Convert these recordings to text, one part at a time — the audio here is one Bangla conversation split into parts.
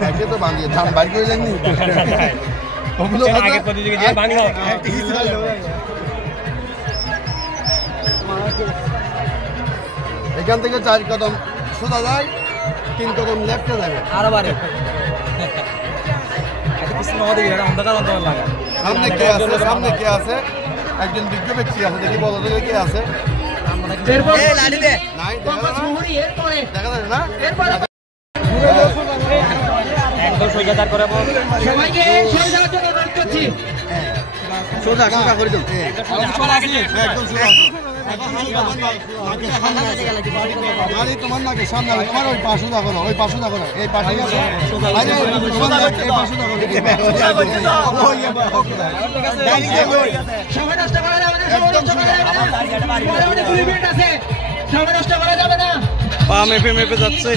কাকে তো বাঁধিয়ে ধান বাইর করে যাননি ওগুলো আগে প্রতিযোগিতা বানি হোক এখান থেকে 4 কদম সোজা যায় 3 কদম লেফটে যাবে আরো বারে এত কিছু না দেখি এটা অন্ধকার অন্ধকার লাগে সামনে কে আছে একজন বিজ্ঞ ব্যক্তি আছে দেখি বলো তো কে আছে এই লাঠি দে নাই দেখা যায় না একদম সোজাদার করে বল সবাইকে সরে যাওয়ার জন্য অনুরোধ করছি সোজা করে দাও একদম সোজা তোমার নাকে সামনে তোমার ওই পাশে দেখো ওই পাশে দেখো এই পাশে সময় নষ্ট করা যাবে না সময় নষ্ট করা যাবে না পা মেপে যাচ্ছে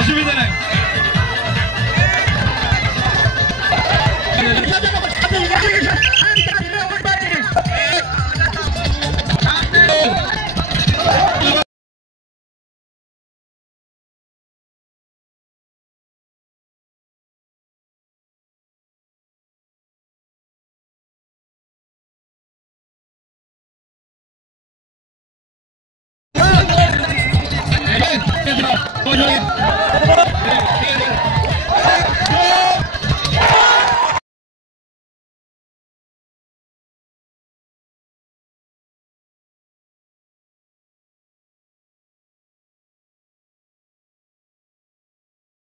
অসুবিধা নাই Go,